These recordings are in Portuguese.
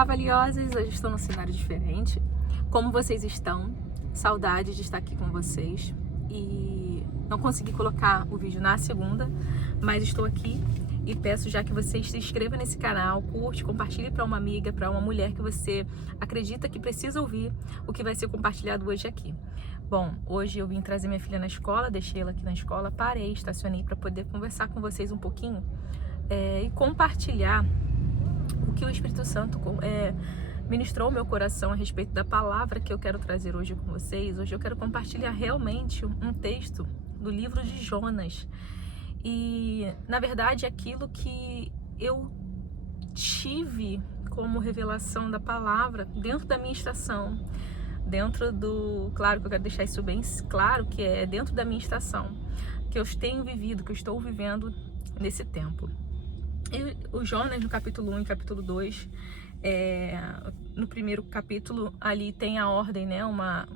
Olá, valiosas! Hoje estou num cenário diferente. Como vocês estão? Saudade de estar aqui com vocês. E não consegui colocar o vídeo na segunda, mas estou aqui e peço já que vocês se inscrevam nesse canal, curte, compartilhe para uma amiga, para uma mulher que você acredita que precisa ouvir o que vai ser compartilhado hoje aqui. Bom, hoje eu vim trazer minha filha na escola, deixei ela aqui na escola, parei, estacionei para poder conversar com vocês um pouquinho e compartilhar o que o Espírito Santo ministrou ao meu coração a respeito da palavra que eu quero trazer hoje com vocês. Hoje eu quero compartilhar realmente um texto do livro de Jonas. E, na verdade, aquilo que eu tive como revelação da palavra dentro da minha estação, claro que eu quero deixar isso bem claro, que é dentro da minha estação, que eu tenho vivido, que eu estou vivendo nesse tempo. E o Jonas, no capítulo 1 e capítulo 2, no primeiro capítulo, ali tem a ordem, né? Uma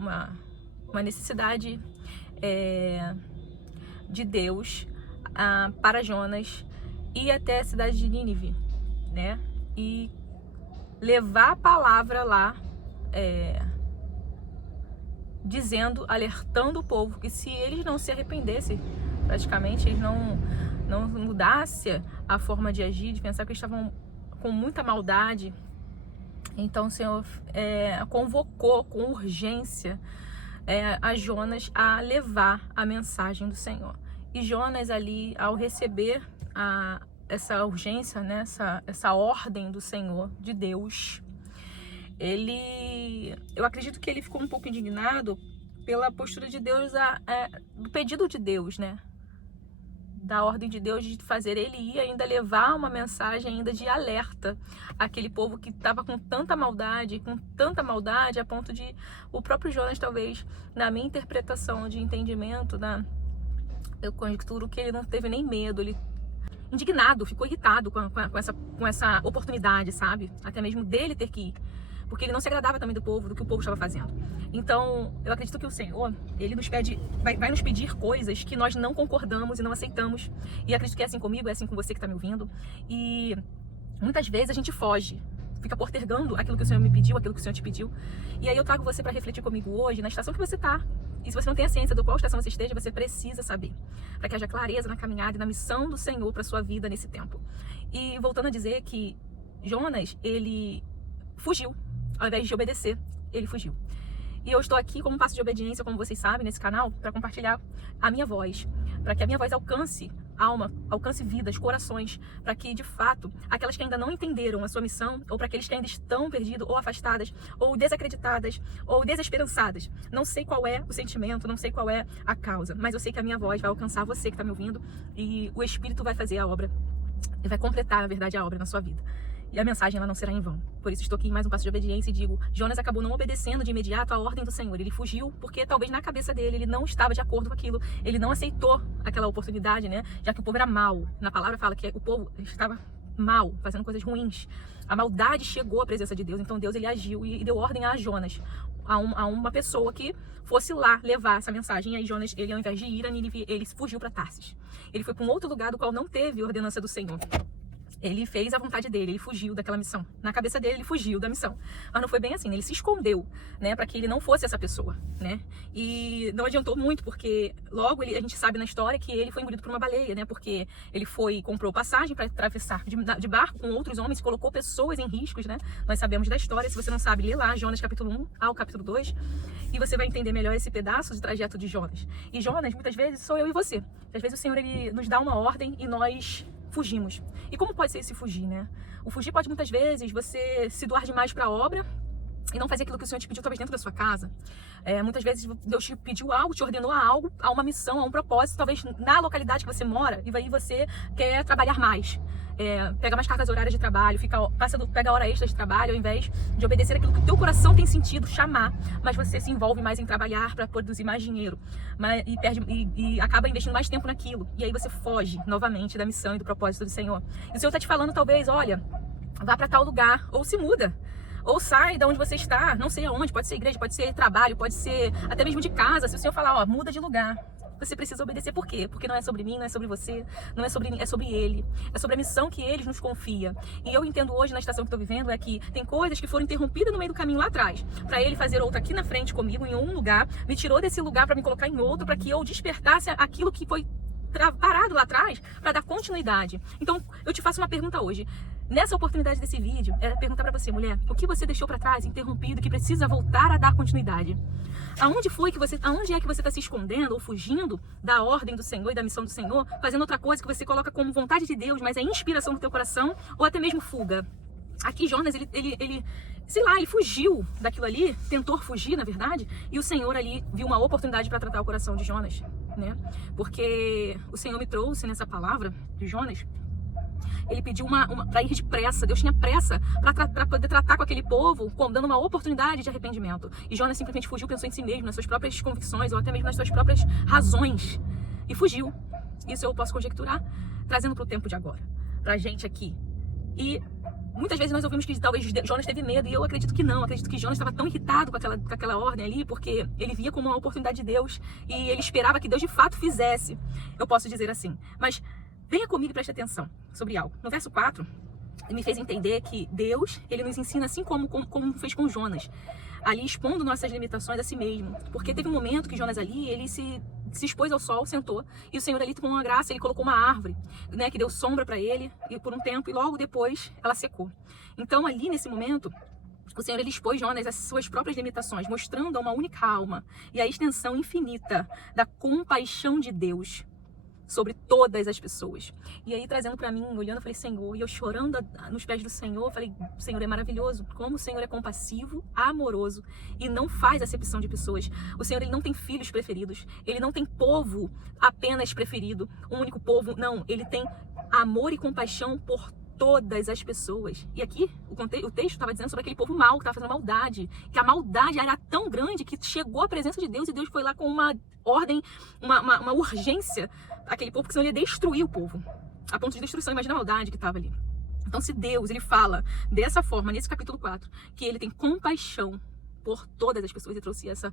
necessidade de Deus para Jonas ir até a cidade de Nínive, né? E levar a palavra lá, dizendo, alertando o povo que se eles não se arrependessem, praticamente, eles não mudasse a forma de agir, de pensar que eles estavam com muita maldade. Então o Senhor convocou com urgência a Jonas a levar a mensagem do Senhor. E Jonas ali, ao receber essa urgência, né, essa ordem do Senhor, de Deus, eu acredito que ele ficou um pouco indignado pela postura de Deus, do pedido de Deus, né? Da ordem de Deus de fazer ele ir ainda levar uma mensagem ainda de alerta àquele povo que estava com tanta maldade a ponto de o próprio Jonas, talvez, na minha interpretação de entendimento, eu conjecturo que ele não teve nem medo, ele indignado, ficou irritado com essa oportunidade, sabe? Até mesmo dele ter que ir, porque ele não se agradava também do povo, do que o povo estava fazendo. Então, eu acredito que o Senhor, ele nos pede, vai nos pedir coisas que nós não concordamos e não aceitamos. E acredito que é assim comigo, é assim com você que está me ouvindo. E muitas vezes a gente foge, fica postergando aquilo que o Senhor me pediu, aquilo que o Senhor te pediu. E aí eu trago você para refletir comigo hoje na estação que você está. E se você não tem a ciência do qual estação você esteja, você precisa saber, para que haja clareza na caminhada e na missão do Senhor para sua vida nesse tempo. E voltando a dizer que Jonas, ele fugiu, ao invés de obedecer, ele fugiu. E eu estou aqui como um passo de obediência, como vocês sabem, nesse canal, para compartilhar a minha voz, para que a minha voz alcance alma, alcance vidas, corações, para que, de fato, aquelas que ainda não entenderam a sua missão, ou para aqueles que ainda estão perdidos, ou afastadas, ou desacreditadas, ou desesperançadas. Não sei qual é o sentimento, não sei qual é a causa, mas eu sei que a minha voz vai alcançar você que está me ouvindo, e o Espírito vai fazer a obra, e vai completar, na verdade, a obra na sua vida. E a mensagem ela não será em vão. Por isso estou aqui em mais um passo de obediência e digo, Jonas acabou não obedecendo de imediato a ordem do Senhor. Ele fugiu porque talvez na cabeça dele ele não estava de acordo com aquilo. Ele não aceitou aquela oportunidade, né? Já que o povo era mau. Na palavra fala que o povo estava mal, fazendo coisas ruins. A maldade chegou à presença de Deus. Então Deus ele agiu e deu ordem a Jonas, a uma pessoa que fosse lá levar essa mensagem. E aí Jonas, ele ao invés de ir a Nínive, ele fugiu para Tarsis. Ele foi para um outro lugar do qual não teve ordenança do Senhor. Ele fez a vontade dele, ele fugiu daquela missão. Na cabeça dele, ele fugiu da missão. Mas não foi bem assim, ele se escondeu, né, para que ele não fosse essa pessoa, né? E não adiantou muito, porque logo a gente sabe na história que ele foi engolido por uma baleia, né? Porque ele comprou passagem para atravessar de barco com outros homens, colocou pessoas em riscos, né? Nós sabemos da história, se você não sabe, lê lá Jonas capítulo 1 ao capítulo 2, e você vai entender melhor esse pedaço de trajeto de Jonas. E Jonas, muitas vezes, sou eu e você. Às vezes o Senhor, ele nos dá uma ordem e nós fugimos. E como pode ser esse fugir, né? O fugir pode muitas vezes você se doar demais para a obra e não fazer aquilo que o Senhor te pediu, talvez dentro da sua casa. Muitas vezes Deus te pediu algo, te ordenou a algo, a uma missão, a um propósito, talvez na localidade que você mora, e aí você quer trabalhar mais. Pega mais cargas horárias de trabalho, pega hora extra de trabalho, ao invés de obedecer aquilo que o teu coração tem sentido chamar, mas você se envolve mais em trabalhar para produzir mais dinheiro, e acaba investindo mais tempo naquilo, e aí você foge novamente da missão e do propósito do Senhor. E o Senhor está te falando, talvez, olha, vá para tal lugar, ou se muda, ou sai de onde você está, não sei aonde, pode ser igreja, pode ser trabalho, pode ser até mesmo de casa. Se o Senhor falar, ó, muda de lugar, você precisa obedecer. Por quê? Porque não é sobre mim, não é sobre você, não é sobre mim, é sobre ele. É sobre a missão que ele nos confia. E eu entendo hoje, na estação que estou vivendo, é que tem coisas que foram interrompidas no meio do caminho lá atrás, para ele fazer outra aqui na frente comigo, em um lugar, me tirou desse lugar para me colocar em outro, para que eu despertasse aquilo que foi parado lá atrás, para dar continuidade. Então, eu te faço uma pergunta hoje. Nessa oportunidade desse vídeo, é perguntar para você, mulher, o que você deixou para trás, interrompido, que precisa voltar a dar continuidade? Aonde é que você está se escondendo ou fugindo da ordem do Senhor e da missão do Senhor, fazendo outra coisa que você coloca como vontade de Deus, mas é inspiração do teu coração, ou até mesmo fuga? Aqui Jonas, ele fugiu daquilo ali, tentou fugir, na verdade, e o Senhor ali viu uma oportunidade para tratar o coração de Jonas, né? Porque o Senhor me trouxe nessa palavra de Jonas. Ele pediu para ir depressa. Deus tinha pressa para poder tratar com aquele povo, dando uma oportunidade de arrependimento. E Jonas simplesmente fugiu, pensou em si mesmo, nas suas próprias convicções, ou até mesmo nas suas próprias razões. E fugiu. Isso eu posso conjecturar, trazendo para o tempo de agora, para a gente aqui. E muitas vezes nós ouvimos que talvez Jonas teve medo, e eu acredito que não. Acredito que Jonas estava tão irritado com aquela ordem ali, porque ele via como uma oportunidade de Deus, e ele esperava que Deus de fato fizesse. Eu posso dizer assim. Mas venha comigo e preste atenção sobre algo. No verso 4, ele me fez entender que Deus, ele nos ensina assim como fez com Jonas, ali expondo nossas limitações a si mesmo. Porque teve um momento que Jonas ali, ele se expôs ao sol, sentou, e o Senhor ali tomou uma graça, ele colocou uma árvore, né, que deu sombra para ele, e por um tempo, e logo depois ela secou. Então ali nesse momento, o Senhor ele expôs Jonas às suas próprias limitações, mostrando a uma única alma e a extensão infinita da compaixão de Deus sobre todas as pessoas. E aí trazendo para mim, olhando, eu falei, Senhor, e eu chorando nos pés do Senhor, eu falei, Senhor, é maravilhoso, como o Senhor é compassivo, amoroso e não faz acepção de pessoas. O Senhor, ele não tem filhos preferidos, ele não tem povo apenas preferido, um único povo, não, ele tem amor e compaixão por todas as pessoas. E aqui o texto estava dizendo sobre aquele povo mau, que estava fazendo maldade, que a maldade era tão grande que chegou à presença de Deus, e Deus foi lá com uma ordem, uma urgência, aquele povo, que senão ele ia destruir o povo, a ponto de destruição. Imagina a maldade que estava ali. Então, se Deus, ele fala dessa forma, nesse capítulo 4, que ele tem compaixão por todas as pessoas, e trouxe essa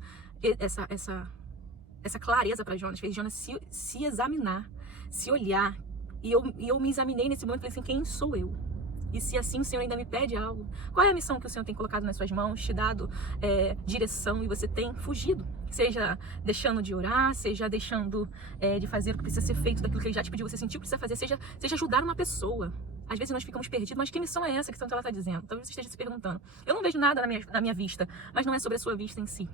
clareza para Jonas, fez Jonas se examinar, se olhar. E eu me examinei nesse momento e falei assim, quem sou eu? E se assim o Senhor ainda me pede algo? Qual é a missão que o Senhor tem colocado nas suas mãos, te dado direção, e você tem fugido? Seja deixando de orar, seja deixando de fazer o que precisa ser feito, daquilo que Ele já te pediu, você sentiu que precisa fazer, seja ajudar uma pessoa. Às vezes nós ficamos perdidos, mas que missão é essa que ela está dizendo? Talvez você esteja se perguntando. Eu não vejo nada na minha vista, mas não é sobre a sua vista em si,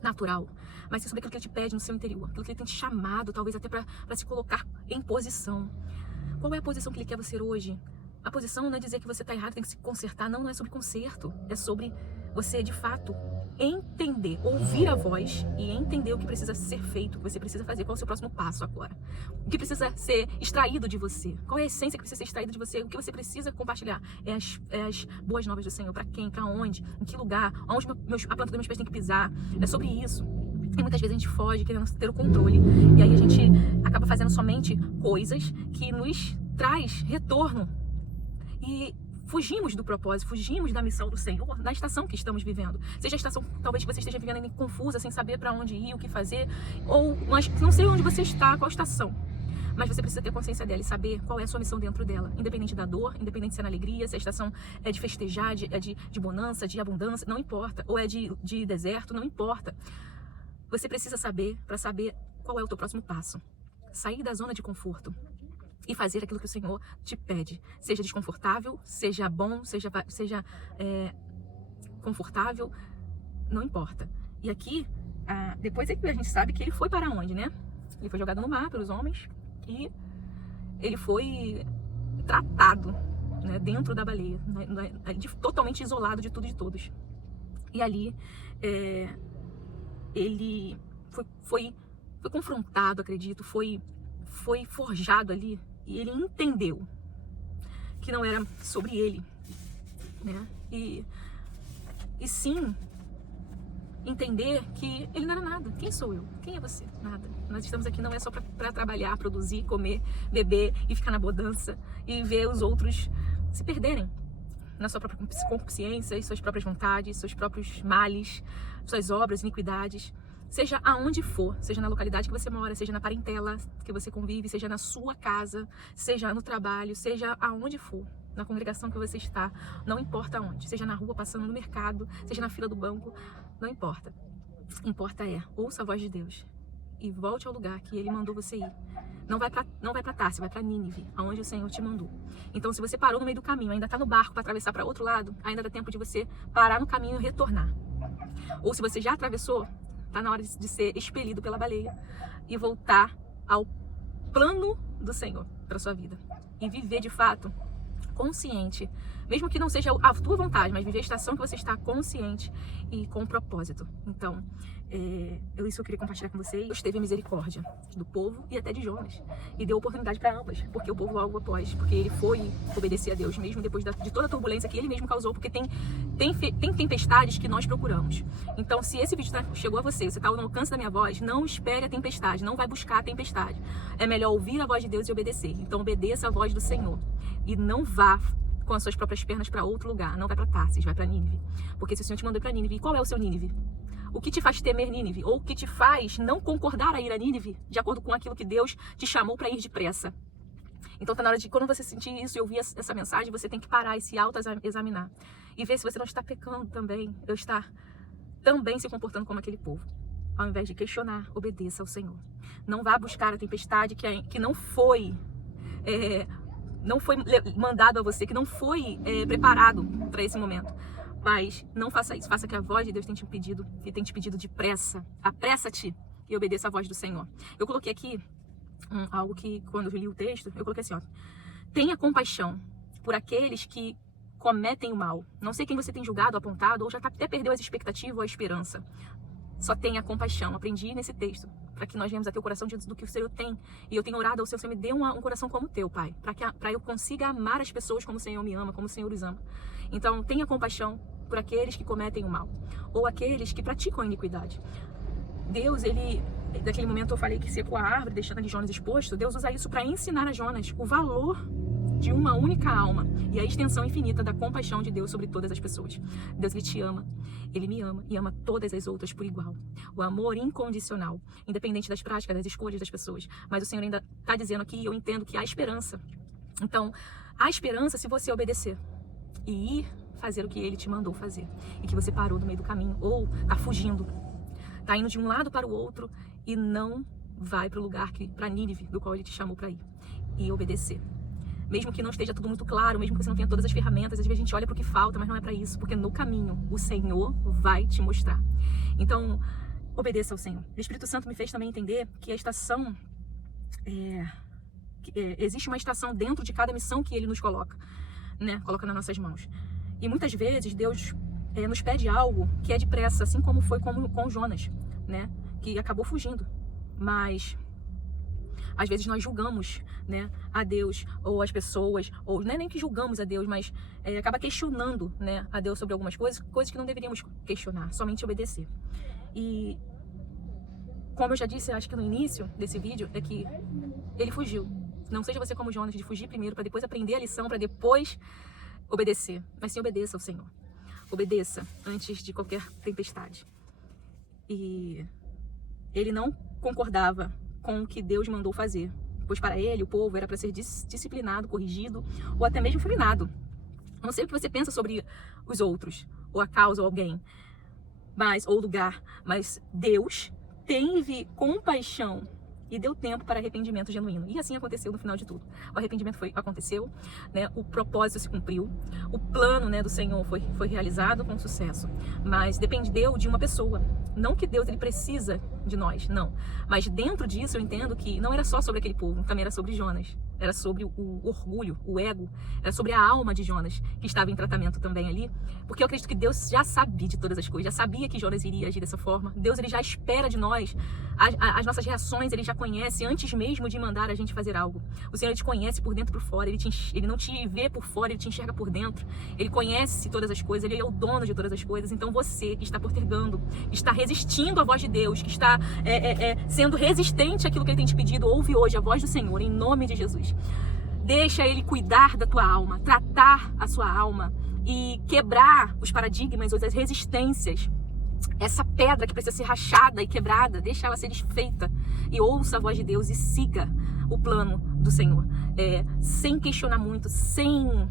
natural, mas é sobre aquilo que Ele te pede no seu interior, aquilo que Ele tem te chamado, talvez até para se colocar em posição. Qual é a posição que Ele quer você hoje? A posição não é dizer que você está errado, tem que se consertar. Não é sobre conserto. É sobre você, de fato, entender, ouvir a voz e entender o que precisa ser feito, o que você precisa fazer. Qual é o seu próximo passo agora? O que precisa ser extraído de você? Qual é a essência que precisa ser extraída de você? O que você precisa compartilhar? É as boas novas do Senhor. Para quem? Para onde? Em que lugar? Onde a planta dos meus pés tem que pisar? É sobre isso. E muitas vezes a gente foge querendo ter o controle. E aí a gente acaba fazendo somente coisas que nos traz retorno. E fugimos do propósito, fugimos da missão do Senhor, da estação que estamos vivendo. Seja a estação, talvez você esteja vivendo ainda confusa, sem saber para onde ir, o que fazer, ou não sei onde você está, qual estação. Mas você precisa ter consciência dela e saber qual é a sua missão dentro dela. Independente da dor, independente se é na alegria, se a estação é de festejar, é de bonança, de abundância, não importa. Ou é de deserto, não importa. Você precisa saber, para saber qual é o teu próximo passo. Sair da zona de conforto e fazer aquilo que o Senhor te pede. Seja desconfortável, seja bom, seja confortável, não importa. E aqui, depois é que a gente sabe que ele foi para onde, né? Ele foi jogado no mar pelos homens e ele foi tratado, né, dentro da baleia, totalmente isolado de tudo e de todos. E ali, ele foi confrontado, acredito, foi forjado ali. E ele entendeu que não era sobre ele, né? E sim, entender que ele não era nada. Quem sou eu? Quem é você? Nada. Nós estamos aqui não é só para trabalhar, produzir, comer, beber e ficar na bodança e ver os outros se perderem na sua própria consciência, suas próprias vontades, seus próprios males, suas obras, iniquidades. Seja aonde for, seja na localidade que você mora, seja na parentela que você convive, seja na sua casa, seja no trabalho, seja aonde for, na congregação que você está, não importa onde, seja na rua, passando no mercado, seja na fila do banco, não importa. Importa ouça a voz de Deus e volte ao lugar que Ele mandou você ir. Não vai para Tarsis, vai para Nínive, aonde o Senhor te mandou. Então, se você parou no meio do caminho, ainda está no barco para atravessar para outro lado, ainda dá tempo de você parar no caminho e retornar. Ou se você já atravessou, está na hora de ser expelido pela baleia e voltar ao plano do Senhor para sua vida. E viver de fato consciente, mesmo que não seja a tua vontade, mas viver a estação que você está consciente e com propósito. Então, isso eu queria compartilhar com vocês. Deus teve misericórdia do povo e até de Jonas, e deu oportunidade para ambas, porque o povo logo após, porque ele foi obedecer a Deus, mesmo depois de toda a turbulência que ele mesmo causou, porque tem tempestades que nós procuramos. Então, se esse vídeo chegou a você está no alcance da minha voz, não espere a tempestade, não vai buscar a tempestade. É melhor ouvir a voz de Deus e obedecer. Então, obedeça a voz do Senhor e não vá com as suas próprias pernas para outro lugar. Não vai para Tarsis, vai para Nínive. Porque se o Senhor te mandou para Nínive, qual é o seu Nínive? O que te faz temer Nínive? Ou o que te faz não concordar a ir a Nínive, de acordo com aquilo que Deus te chamou para ir depressa? Então tá na hora de, quando você sentir isso e ouvir essa mensagem, você tem que parar e se auto-examinar. E ver se você não está pecando também, ou está também se comportando como aquele povo. Ao invés de questionar, obedeça ao Senhor. Não vá buscar a tempestade que não foi mandado a você, que não foi preparado para esse momento. Mas não faça isso, faça que a voz de Deus tenha te pedido depressa. Apressa-te e obedeça a voz do Senhor. Eu coloquei aqui algo que, quando eu li o texto, eu coloquei assim, ó: tenha compaixão por aqueles que cometem o mal. Não sei quem você tem julgado, apontado, ou já até perdeu as expectativas ou a esperança. Só tenha compaixão. Aprendi nesse texto, para que nós venhamos a ter o coração do que o Senhor tem. E eu tenho orado ao Senhor, me dê um coração como o teu, Pai, para eu consiga amar as pessoas como o Senhor me ama, como o Senhor os ama. Então, tenha compaixão por aqueles que cometem o mal, ou aqueles que praticam a iniquidade. Deus, naquele momento eu falei que secou a árvore, deixando ali Jonas exposto. Deus usa isso para ensinar a Jonas o valor de uma única alma e a extensão infinita da compaixão de Deus sobre todas as pessoas. Deus, Ele te ama, Ele me ama e ama todas as outras por igual. O amor incondicional, independente das práticas, das escolhas das pessoas. Mas o Senhor ainda está dizendo aqui, e eu entendo que há esperança. Então, há esperança se você obedecer e ir fazer o que Ele te mandou fazer, e que você parou no meio do caminho, ou está fugindo, está indo de um lado para o outro e não vai para o lugar, para Nínive, do qual Ele te chamou para ir, e obedecer. Mesmo que não esteja tudo muito claro, mesmo que você não tenha todas as ferramentas, às vezes a gente olha para o que falta, mas não é para isso, porque no caminho o Senhor vai te mostrar. Então, obedeça ao Senhor. O Espírito Santo me fez também entender que a estação, existe uma estação dentro de cada missão que Ele nos coloca, né? Coloca nas nossas mãos. E muitas vezes Deus nos pede algo que é depressa, assim como foi com Jonas, né? Que acabou fugindo. Mas às vezes nós julgamos, né, a Deus ou as pessoas, ou não é nem que julgamos a Deus, mas acaba questionando, né, a Deus sobre algumas coisas que não deveríamos questionar, somente obedecer. E como eu já disse, acho que no início desse vídeo, é que ele fugiu. Não seja você como Jonas, de fugir primeiro para depois aprender a lição, para depois obedecer. Mas sim, obedeça ao Senhor. Obedeça antes de qualquer tempestade. E ele não concordava com o que Deus mandou fazer, pois para ele, o povo, era para ser disciplinado, corrigido, ou até mesmo fulminado. Não sei o que você pensa sobre os outros, ou a causa, ou alguém, ou lugar, mas Deus teve compaixão e deu tempo para arrependimento genuíno. E assim aconteceu no final de tudo. O arrependimento aconteceu, né? O propósito se cumpriu, o plano, né, do Senhor foi realizado com sucesso. Mas dependeu de uma pessoa. Não que Deus ele precisa de nós, não. Mas dentro disso eu entendo que não era só sobre aquele povo, também era sobre Jonas. Era sobre o orgulho, o ego, era sobre a alma de Jonas, que estava em tratamento também ali. Porque eu acredito que Deus já sabia de todas as coisas, já sabia que Jonas iria agir dessa forma. Deus ele já espera de nós as nossas reações, ele já conhece antes mesmo de mandar a gente fazer algo. O Senhor ele te conhece por dentro e por fora, ele não te vê por fora, ele te enxerga por dentro. Ele conhece todas as coisas, ele é o dono de todas as coisas. Então você que está postergando, está resistindo à voz de Deus, que está sendo resistente àquilo que ele tem te pedido, ouve hoje a voz do Senhor, em nome de Jesus. Deixa ele cuidar da tua alma, tratar a sua alma e quebrar os paradigmas ou as resistências Essa pedra que precisa ser rachada e quebrada, deixa ela ser desfeita. E ouça a voz de Deus e siga o plano do Senhor. Sem questionar muito, sem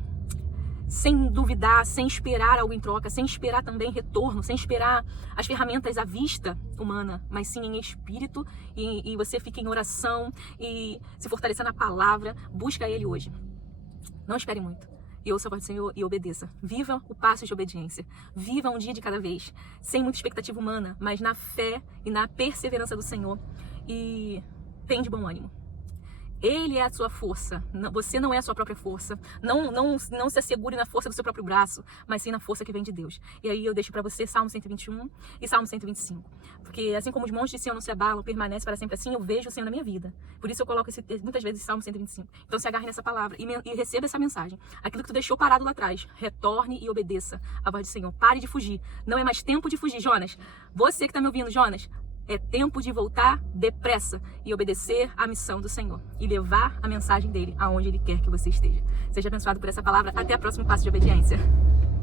duvidar, sem esperar algo em troca, sem esperar também retorno, sem esperar as ferramentas à vista humana, mas sim em espírito, e você fica em oração e se fortalecer na palavra. Busca Ele hoje. Não espere muito. E ouça a voz do Senhor e obedeça. Viva o passo de obediência. Viva um dia de cada vez, sem muita expectativa humana, mas na fé e na perseverança do Senhor. E tem de bom ânimo. Ele é a sua força, você não é a sua própria força. Não se assegure na força do seu próprio braço, mas sim na força que vem de Deus. E aí eu deixo para você Salmo 121 e Salmo 125. Porque assim como os montes de Sião não se abalam, permanece para sempre assim, eu vejo o Senhor na minha vida. Por isso eu coloco muitas vezes Salmo 125. Então se agarre nessa palavra e receba essa mensagem. Aquilo que tu deixou parado lá atrás, retorne e obedeça a voz do Senhor. Pare de fugir. Não é mais tempo de fugir, Jonas. Você que está me ouvindo, Jonas, é tempo de voltar depressa e obedecer à missão do Senhor e levar a mensagem dele aonde ele quer que você esteja. Seja abençoado por essa palavra. Até o próximo passo de obediência.